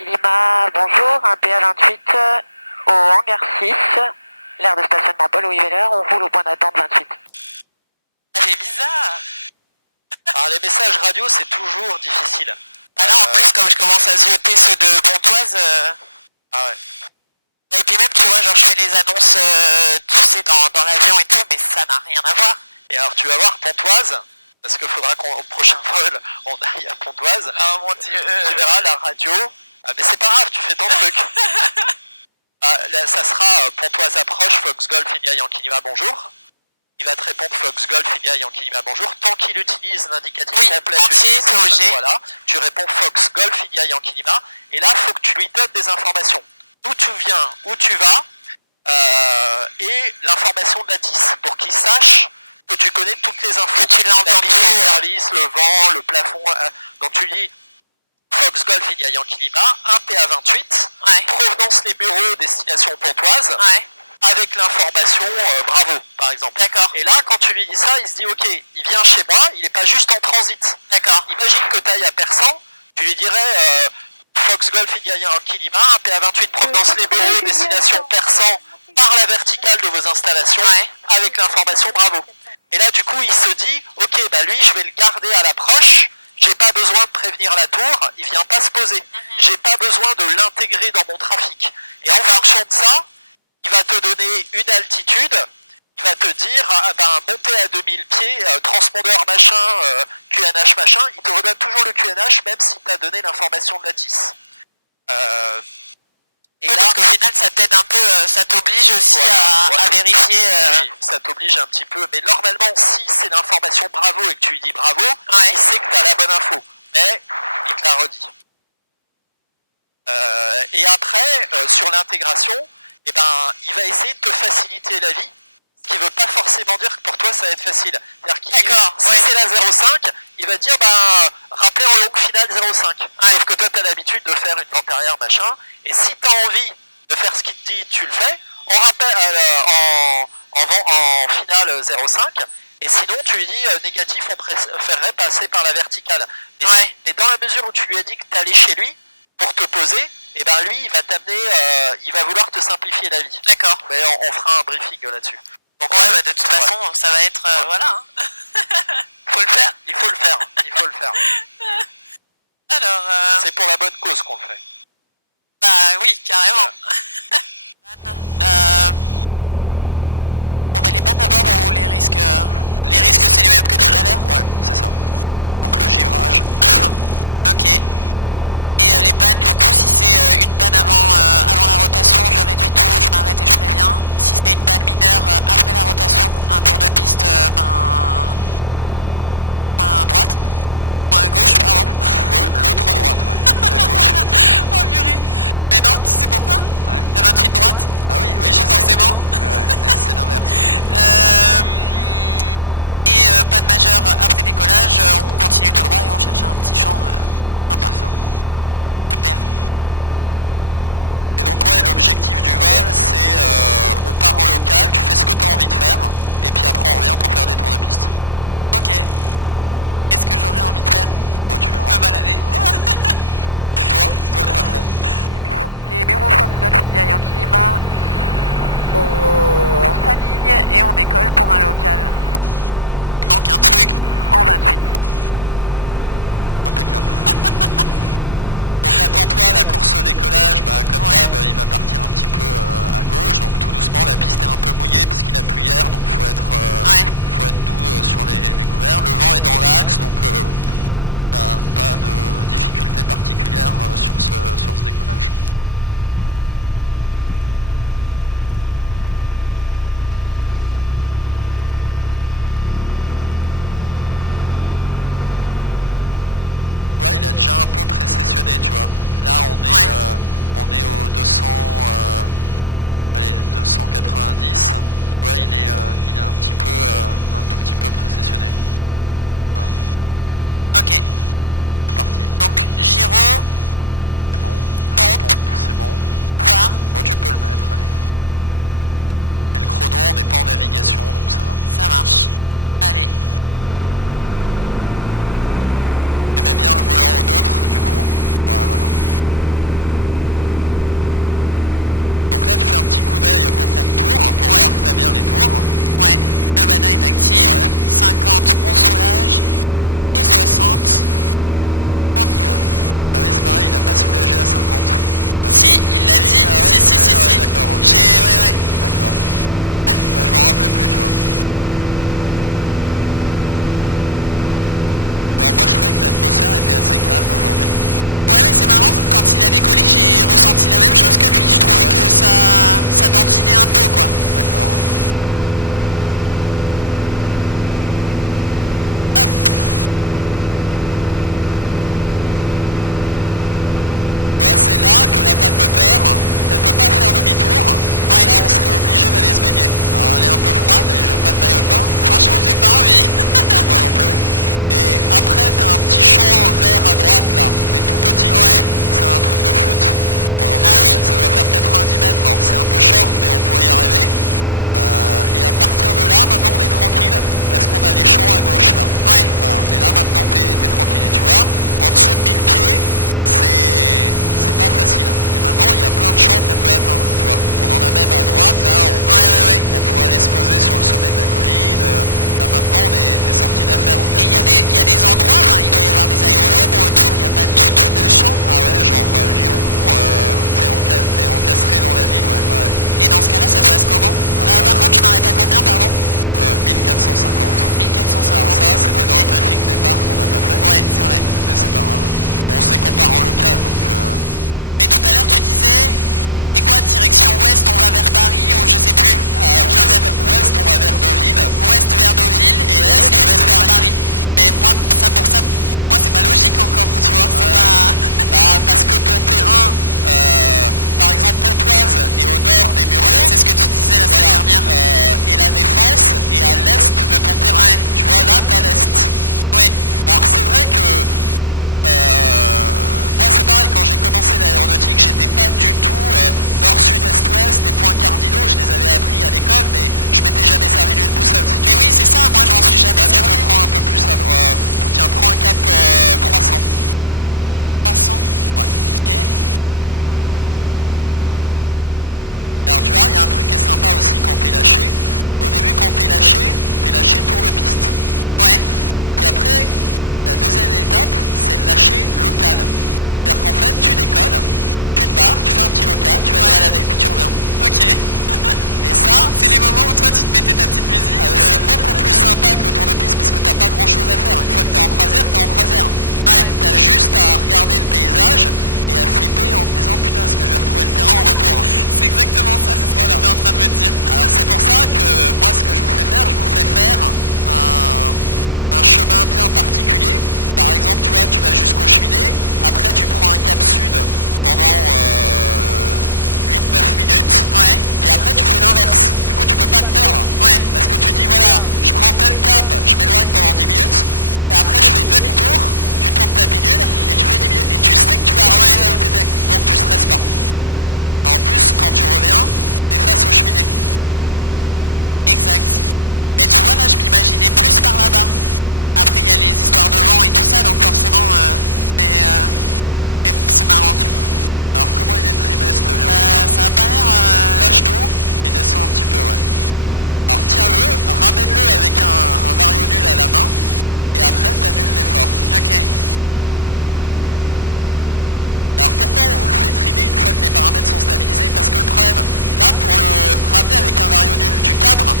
Lima, bonjour, un PA28 au hangar 6, l'aire de stationnement Paul Weller, on roule au point d'attente 28. C'est bizarre. Alors les messages radio c'est toujours difficile. Ah là en plus comme je commence à zioter ceux de Pontoise... Ah ouais. Et puis même tu vois genre je fais les annonces tu sais dans l'avion et tout mais ça n'a rien à voir. Et alors tu vas voir Pontoise, parce qu'il faudra qu'au prochain vol on aille à Pontoise. Oh mon dieu. Tu verras la radio. Ah mais c'est pas grave, tu fais ton truc. Là, ça sera Pontoise approche, Fox Golf India Yankee Lima bonjour. Il va te répondre Fox Golf India Yankee Lima bonjour. Tant qu'il utilise l'indicatif complet, voilà, tu réponds Fox Golf India Yankee Lima. Et là, il faut que tu lui donnes des informations. D'où tu viens, où tu vas, et l'information de la TIS, pour qu'il sache que tu connais toutes les infos. Que tu l'as entendu. Le service, le vent, le plafond. Donc tu dis Fox Golf India Yankee Lima, un PA28, ouais. Provenance les Mureaux, destination Pontoise, ouais. Avec l'information bravo, par exemple. D'accord. Et là, quand tu lui dis ça, il se dit ok, il vient chez moi, il n'est pas juste en transit. D'accord. Imagine que tu ailles à Persan, tu lui dirais Fox Golf India Yankee Lima, un PA28 Provenance les Mureaux, destination Persan, par la verticale de vos installations, ouais. Avec l'information bravo. Et là, du coup, il se dit ok, bah lui, je vais le garder à l'approche. J'ai pas besoin de prévenir la tour, il vient pas se poser. J'ai pas besoin de l'intégrer dans mon trafic. Et en fonction de ça, il va te donner une altitude, il va te dire, montez à 2000 pieds, transpondeur machin, QNH machin, il te redonne toujours le QNH même si tu as donné l'information de la TIS. Et ouais, là, parce qu'au final ça t'aide un peu, ça t'oblige aussi à vérifier. Oui, ça t'oblige un petit peu, mais normalement si c'est l'information bravo et que tu lui dis bravo, ouais. Il sait que tu as la bonne info, mais il te la redit. Et après, sur l'intégration, eh ben, il va essayer de te faciliter la vie, ce qui ne veut pas forcément dire que pour toi ça va être facile. C'est-à-dire qu'il si c'est la 0,5, il va te dire rappelez en longue finale 0,5. Sauf que toi tu as l'habitude de faire une lente arrière machin, et si tu as envie de faire ce qu'il te dit, tu le fais, en finale 0,5, et sinon tu lui dis négatif, on préférerait passer par la verticale. Mais dans la mesure où tu lui as dit que tu allais chez lui pour te poser, et ben lui il va t'amener, il va vouloir te simplifier la vie. D'accord. Mais on fera un briefing là-dessus. Donc ouais, de toute façon ça va être voilà. Hein. Faut le faire. Il faut le faire. Il faut le faire. Alors. C'est pour la bonne cause qu'on le fait. Bah oui, carrément. On met les pannes d'abord ou les risques. Les risques c'est les mêmes que tout à l'heure. Ouais, c'est ça. Donc le givrage. Ok. Et les pannes, du coup, si c'est une panne avant la rotation, je réduis tout, je m'arrête et je préviens. Si c'est une panne mineure après la rotation, un tour de piste, main droite, main gauche, pardon. L'autre droite, ouais. La gauche. Oh purée. Mais non, tu sais pourquoi? Ouais. La 28 droite. Ah oui, je sais. Forcément. Ouais, c'est l'inverse. Et panne majeure après décollage, on continue tout droit et on cherche un petit champ sympa. C'est ça. Super. Et donc ouais, l'objectif du vol c'est on part en local, tu fais ce que tu as envie de faire et puis après on revient pour faire des tours de piste. Ok. Qu'est-ce que j'aurais envie de faire? Bon, tu verras. Me balader. C'est toi le patron. Les Mureaux Fox Golf India Yankee Lima, on s'aligne et on décolle pour un local. Il manque un truc. En 28. Impeccable. Donc attends-toi, la course au décollage, comme d'hab, il va partir un petit peu à gauche, donc tout doucement, la piste est un peu mouillée parce qu'il a plu hier, donc faut être doux sur les gouvernes. Le vent est dans l'axe, donc t'as pas de difficulté particulière sur ce décollage. Ouais, il a déjà un peu précessionné, tu vois. Là, on est au 290. Ouais, il est un tout petit peu précessionné. Voilà. Ok. C'est parti. Donc gyro. C'est bon. C'est bon. Phare. Bon, tu peux le mettre, allez. Et le chrono, on n'est pas en navigation, donc ça va. Ça marche. Allez. Tu mets bien le volant au neutre, du coup. Ouais, voilà. Donc là tu fais un petit coup d'œil au compte-tour pour voir que tu as bien les tours. Ouais, le badin est actif, 50 on soulage, et 60 on y va. Ah oui c'est pareil, il n'a pas soulagé à 50. Si, il l'a dit, si. D'accord, ok. Ouais. D'accord. Bah, je m'en rappelais plus, tu vois. Alors moi je trouvais que l'atmosphère était assez calme aujourd'hui. Ouais mais c'est marrant, quand il a décollé j'ai ressenti la même chose que lui, je trouvais que ça dandinait un peu quoi. D'accord. C'est là que la panne moteur, elle peut pas faire demi-tour. Ouais. Là on serait obligé d'aller se baigner. Alors elle est un peu froide, j'ai pas de maillot de bain. Franchement j'ai pas envie. Moi non plus. Et après t'as un petit champ vert à droite là, mais tout petit. Ouais. C'est un truc de foot. Bon, donc ah oui. Ça doit faire 90 mètres. Alors c'est un peu short mais on pourrait y arriver. Et à partir de là, maintenant on est tranquille parce qu'on a les champs à gauche là. Ouais. Voilà. Et là maintenant t'es tranquille. Et tu vois, en dessous de 1000 pieds, c'est pas facile. Et maintenant il y a plein de champs qu'on peut atteindre, tu vois. On en a même à droite là, on pourrait aller se poser sur le sommet de la colline. Là maintenant t'es sorti d'affaire. Et il y a des endroits, enfin il doit y avoir des aérodromes autour, il n'y a pas du tout de champs. Ah ouais, genre Lyon, t'es encastré dans la ville, ouais. Et dans ce cas là ça se passe comment? Par contre je m'arrête à combien pardon? 1450. 1450. Alors ça c'était dans le briefing départ qu'on n'a pas fait. Ouais c'est vrai. Mais c'est pas grave. On sait qu'on part en local donc... Mais tout à l'heure tu disais, c'est quoi, direction ouest, on va vers Paris ou je sais plus. Ouest on va vers Deauville. Ouest vers Deauville et est vers Paris. Mais moi c'est pas logique encore, tu vois, c'est pas... parce que ton terrain, par exemple Pontoise est au nord des Mureaux. Ouais, c'est ce que tu disais la semaine dernière. Et la Défense est à l'est de ton terrain. Ouais. Tu vois, là t'as l'est. Oui. Alors c'est vrai que... moi c'est pareil, quand j'ai commencé l'aéronautique, j'étais pas du tout nord, sud, est, ouest, des points cardinaux, je les avais appris à l'école, mais je m'étais jamais servi d'une boussole. Si tu veux. Oui, c'est ça, moi je m'en suis jamais servi. Tu peux prendre un peu plus, tiens, prends un cap 300. 300. Ouais. Ok. Alors tu vois, il y a un truc qui est sympa aussi quand t'es lâché. Au début, quand t'es lâché pour le piste. Ouais. Et après, la deuxième étape, c'est le lâcher local. C'est-à-dire qu'en fait, tu décolles, tu te barres, tu fais un petit local, tu vas te balader, puis tu reviens. Ok. Et ça, c'est les moments où toi tu te mettais ta petite musique. C'est beaucoup plus sympa que le tour de piste parce que t'as pas grand chose à faire. Une fois que t'es en croisière, t'es en croisière. Ouais. T'as juste à regarder le paysage et à flipper en te disant putain, est-ce que je vais retrouver le terrain en retour? C'est exactement ça, c'est ce que j'étais en train de me dire. Alors c'est pour ça que moi ce que je vous fais faire un chemin bien particulier. Par exemple, tu vois, tu vas jusqu'au cheminée, après tu prends un cap sud pendant 8-9 minutes, puis après tu fais l'inverse. Du coup tu peux pas te perdre. Parce que tu dis voilà, je prends tel cap, je m'éloigne pendant 10 minutes, et après je fais demi-tour, tu tournes ta pilule et tu fais 10 minutes. Et tu sais que tu vas revenir là où tu étais. Donc tu stresses pas. En plus, quand tu reviens, t'es face aux cheminées. Exact. Mais tu vois là, je m'imaginais plus par là-bas. Après il y a les histoires de vent et tout ça, donc forcément, mais c'est marrant du coup. Alors comment il est trimé cet avion? Ça a pas l'air... Lâche tout, il descend un petit peu, ouais. Alors tiens-le, ramène-le avec un vario nul à la main, et après t'annules l'effort. Ok. Alors pourquoi on vous le fait trimer une fois que les paramètres sont stabilisés? Parce que le problème, là pour le ramener avec un vario nul, tu cabres,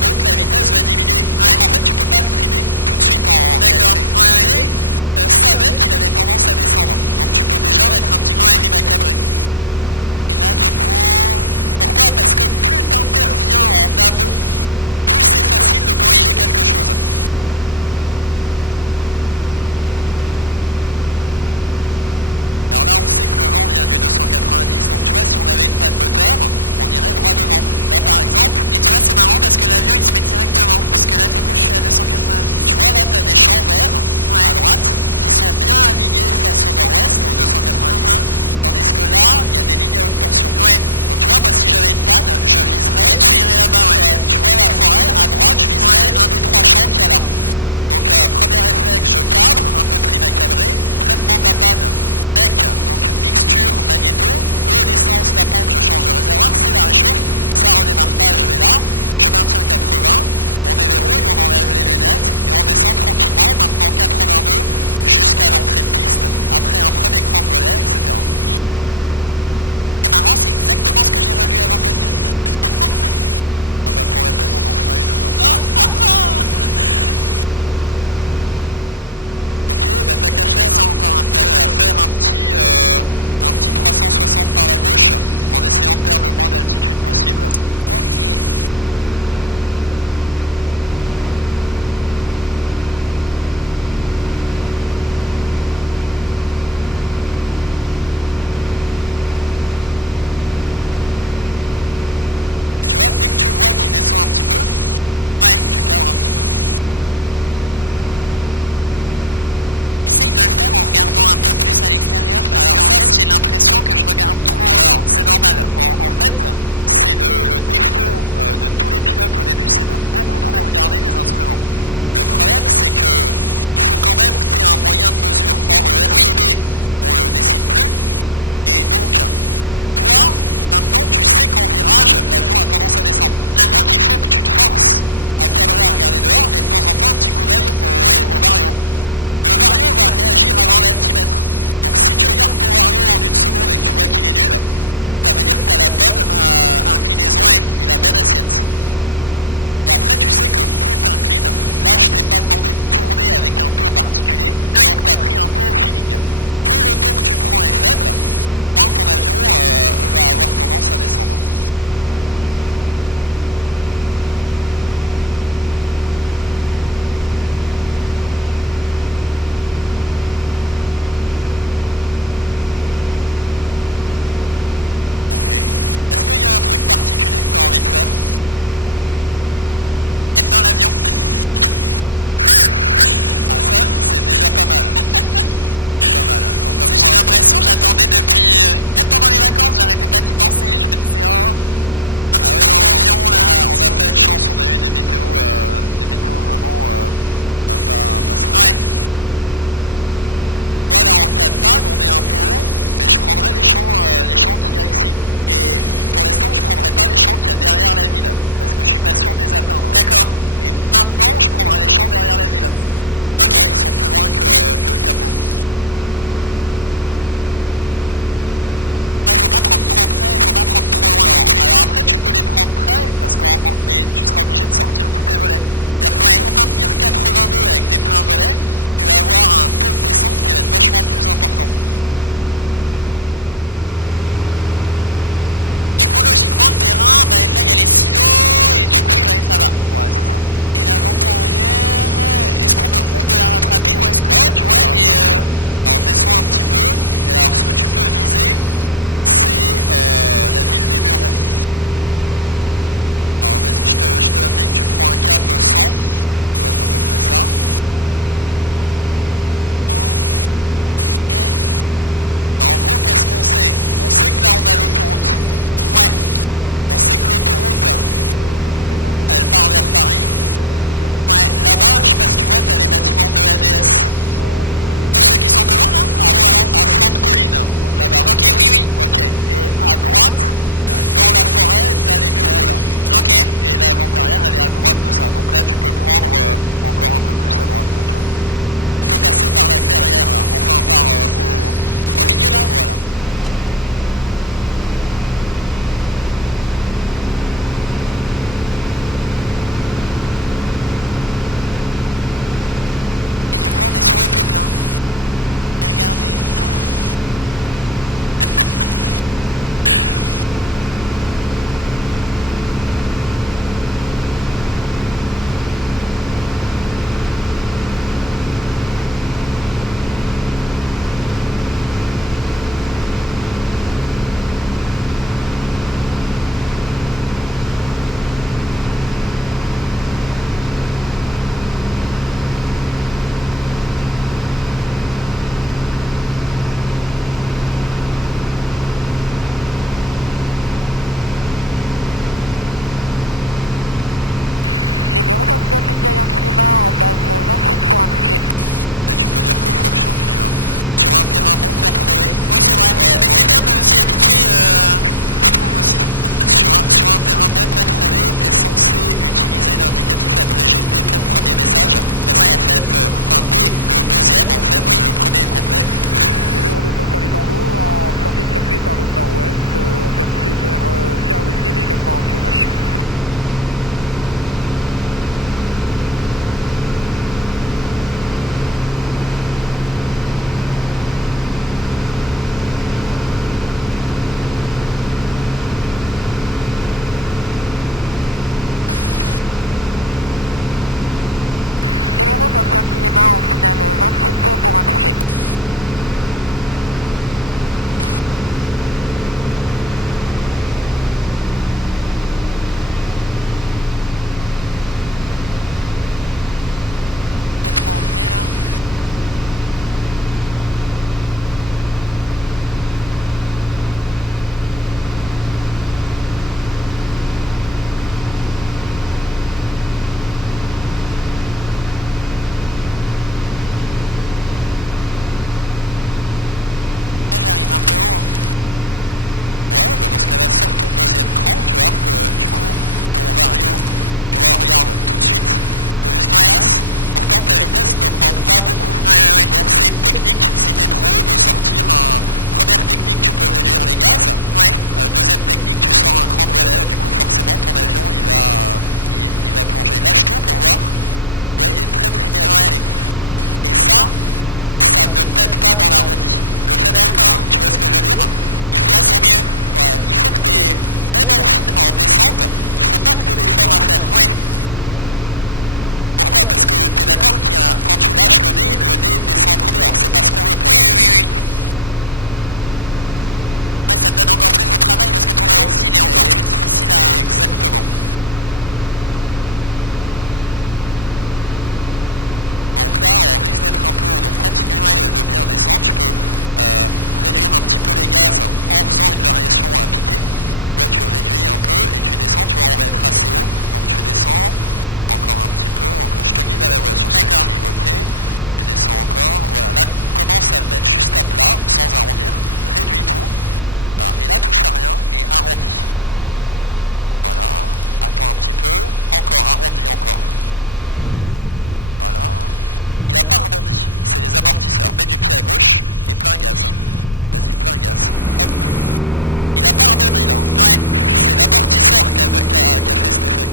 donc la vitesse va diminuer. Donc en fait tu peux pas le trimer tout de suite en réalité. Mais on savait qu'il avait tendance à descendre. Donc tu peux déjà mettre un petit coup de trim à cabrer. Et là du coup... Pourquoi? Parce que plus t'interviens en amont, plus c'est facile de corriger quelque chose. Alors là on sait que le vent vient du 290, donc tu vois si on avait une panne moteur, on irait droit devant. Là par exemple... Et tu vois c'est marrant parce que l'avion il se met directement, parce que là du coup je suis à 290. Tu vois là tu as des champs verts à droite qui sont bien alignés face au nord-ouest, au 290, tandis que là il y a des lignes à haute tension. Donc tu vois moi si j'avais une panne, je viserais... tu irais là-bas, tu vois la forêt, à droite je viserais un des 3 champs qu'il y a là. Donc premier réflexe, je cadre, un peu de trim à cabrer, traitement de la panne, Mec, donc mixture magnéto, l'essence, la pompe, je change de réservoir, c'est la réchauffe, ça redémarre pas, je vais là, je maintiens 80, on déverrouille, on enlève les lunettes et on descend tranquillement, maintenant 82 jusqu'à l'entrée de piste, après un premier écran de volet, etc. C'est marrant, c'est exactement ce que j'ai relu avant de venir. Ah bah pour la peine on en fera une alors. Ok, bah t'as qu'à faire un petit 360 par la gauche en essayant de perdre le moins d'altitude possible. Ok. Tu vois, dès que tu vois qu'il descend un petit peu, Ouais. tu cadres un petit peu. J'essaye de le faire en regardant un peu plus à l'extérieur parce Alors qu'en ça, fait j'ai l'impression que je regarde trop. Alors c'est normal, en fait c'est le défaut de tous les pilotes au début, c'est de beaucoup trop regarder les instruments. Le problème c'est que il faut quand même que tu aies un moyen de mesure. Or le RCB on le décide plus et donc toi maintenant tu sais qu'en virage l'avion a tendance à descendre. Donc il faut que tu te forces à cadrer, à regarder dehors et de temps en temps un petit coup d'œil au vario. Le vario va réagir avant l'altimètre. Donc si tu regardes ton vario en une seconde et que tu vois qu'il est nul, ça veut dire que tu as la bonne inclinaison et la bonne assiette. Et après tu sais que plus tu inclines, là je t'ai pas demandé de tourner avec un taux particulier, donc tu as pris un taux au feeling. Plus le taux que tu prends est faible, moins ton avion va avoir tendance à descendre. Est-ce qu'il y a un truc particulier que tu as envie de faire? Être dans l'avion. Ah ça, c'est déjà pas mal. Pas mal. Quand Tu sais, j'ai l'impression, j'attendais depuis... même pendant les vacances, j'arrêtais pas d'y penser. Je me disais, oh, un petit ouais, tour d'avion là. On a pas eu de chance, on a eu des météos vraiment pas sympas. Ouais. Voilà, en 4 pannes, on est un peu haut, mais je prendrai les champs qu'il y a ici. Et pour l'instant, je prendrai pas les champs qu'il y a derrière la ville, parce que je suis pas sûr de les atteindre. D'accord. Et maintenant, je prendrai les champs derrière la ville. Ok. Ouais, ils sont plus loin que le capot. Ouais, faut pas prendre trop près, faut pas prendre trop loin. Non, Non plus. alors après tu peux les prendre près, mais tu seras obligé de sortir tous tes volets. C'est-à-dire que pour maintenir 82 avec tes pleins volets, tu vas avoir un taux de descente qui va être vachement plus important. Du coup, logiquement, le terrain, bah, là, il y a les silos, et du coup, il va être là-bas. Ouais, c'est ça. Et la vente arrière, est-ce qu'on peut la rattraper ou est-ce que... Ouais, tu peux la mais, rattraper. Alors descends un petit peu, et alors ce que tu peux viser, c'est la ville des Mureaux. Alors vas-y, je te l'indique, tu prends un cap 100, ça doit être à peu près ça. Alors, en gros, qu'est-ce qu'on sait? On sait que là on a l'autoroute. Ouais. On sait que l'autoroute, elle part vers Paris. Ouais. Là-bas, je sais pas si tu vois, t'as les bâtiments de ADS. Tous ceux qui sont devant, là? À flanc de colline, là-bas. Ok, oui. Ok. Et à droite, dans la forêt, t'as les Mureaux là. Ok. Et la vente arrière, elle est à droite de ça. Donc là, tu peux prendre encore un peu plus à droite, quoi, tu vois. Tu peux passer par la clairière là, enfin par Au milieu, là? Voilà. Et du coup, on est sur le plus plein. Et regardez. Les bureaux Foxtrot Pizza en climat en base 28 pour un toucher. Et tu peux dire que Fox sur le climat. sur un terrain non contrôlé. Oui, c'est vrai. Ouais, mais c'est bien de s'y habituer, je trouve aussi. Sur un terrain non contrôlé, tu es censé utiliser l'indicatif abrégé dès ton premier message. Parce qu'en fait, dès le deuxième, en fait, le premier est complet. Numéro 200 Charlie Tango, en sortie de circuit par le nord-ouest, on perçoit vers Sierra Whiskey 1400 km/h. Numéro Foxtrot Kilimanjaro en finale 28 pour un trajet. J'arrive un peu haut. Ouais, bah dans ce cas-là, sors ton deuxième cran, tu vois que du coup, ton vario, tu vois, regarde, tout de suite, t'as vu ce qui passe. Pourtant, ta vitesse n'augmente pas beaucoup. Donc c'est une technique, si t'es trop haut, de sortir un... Première technique, tu peux réduire les gaz. Deuxième technique, tu sors un cran de volet, du coup, forcément, ton avion, il va plonger. Lâche tout pour voir. Ouais, il y a une très triméabilité. Et ça ne t'aide pas dans l'arrondi. Le fait d'accord, tu vois ce que je veux dire? Il faut là c'est mieux. Ouais, il faut que tu aies, même en descente, il faut pas que tu aies d'effort à faire. Oui. Pourquoi? Parce que tu es d'accord qu'il y a, quand tu lâches le nez descend en premier. Alors c'est pas ce qu'on veut. Oui. Ouais, ça te donne encore plus de travail parce que ton arrondi il est encore plus difficile à... Exactement. Donc là, on risque d'être un peu... Donc continue de bien descendre. Tu peux réduire un petit peu les gaz en faisant une variation à piquer. Là, tu réduis un peu et tu descends. Tu vois, on va être assez haut. Donc tu descends encore un petit peu. Encore. Je te guide à la voie sur celui-ci. Ok. Tu descends encore. Voilà. Là, commence à le mettre juste à plat, sans arrondir. Réduis tout. Voilà. Et là, touche à rien et arrondis. Voilà. Attends un petit peu. Encore, arrondis encore. Voilà. Il n'a pas rebondi. C'est les amortisseurs. Mets du pied à gauche et plein gaz. Vas-y, plein gaz. Hop. Il n'a pas rebondi là. Ouais. C'est l'amortisseur qui a fait cet effet.